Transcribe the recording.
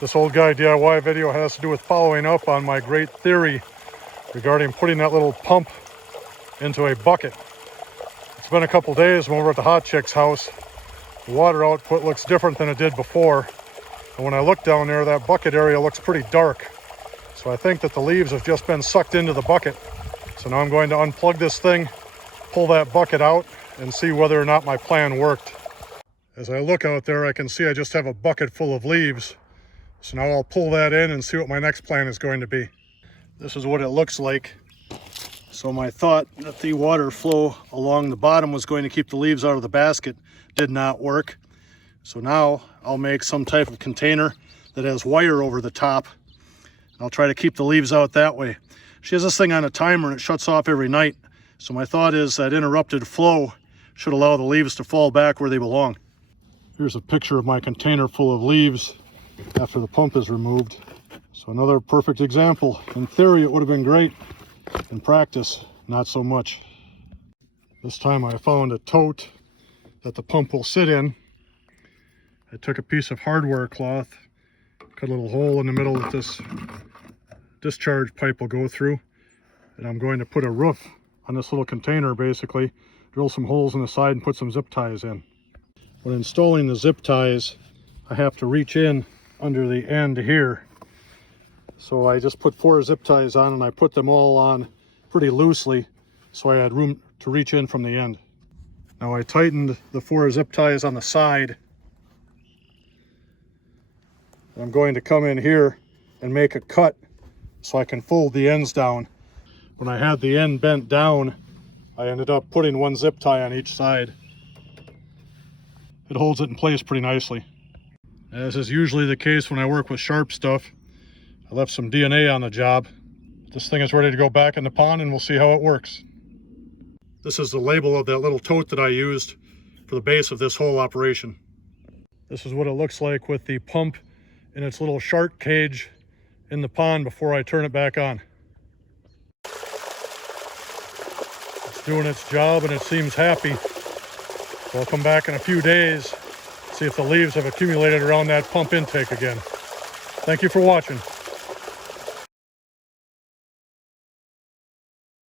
This old guy DIY video has to do with following up on my great theory regarding putting that little pump into a bucket. It's been a couple days. I'm over at the hot chick's house. The water output looks different than it did before. And when I look down there, that bucket area looks pretty dark. So I think that the leaves have just been sucked into the bucket. So now I'm going to unplug this thing, pull that bucket out, and see whether or not my plan worked. As I look out there, I can see I just have a bucket full of leaves. So now I'll pull that in and see what my next plan is going to be. This is what it looks like. So my thought that the water flow along the bottom was going to keep the leaves out of the basket did not work. So now I'll make some type of container that has wire over the top. I'll try to keep the leaves out that way. She has this thing on a timer and it shuts off every night. So my thought is that interrupted flow should allow the leaves to fall back where they belong. Here's a picture of my container full of leaves after the pump is removed. So another perfect example. In theory, it would have been great. In practice, not so much. This time I found a tote that the pump will sit in. I took a piece of hardware cloth, cut a little hole in the middle that this discharge pipe will go through, and I'm going to put a roof on this little container, basically, drill some holes in the side and put some zip ties in. When installing the zip ties, I have to reach in under the end here. So I just put 4 zip ties on, and I put them all on pretty loosely so I had room to reach in from the end. Now I tightened the 4 zip ties on the side. I'm going to come in here and make a cut so I can fold the ends down. When I had the end bent down, I ended up putting 1 zip tie on each side. It holds it in place pretty nicely. As is usually the case when I work with sharp stuff, I left some DNA on the job. This thing is ready to go back in the pond and we'll see how it works. This is the label of that little tote that I used for the base of this whole operation. This is what it looks like with the pump in its little shark cage in the pond before I turn it back on. It's doing its job and it seems happy. So I'll come back in a few days, see if the leaves have accumulated around that pump intake again. Thank you for watching.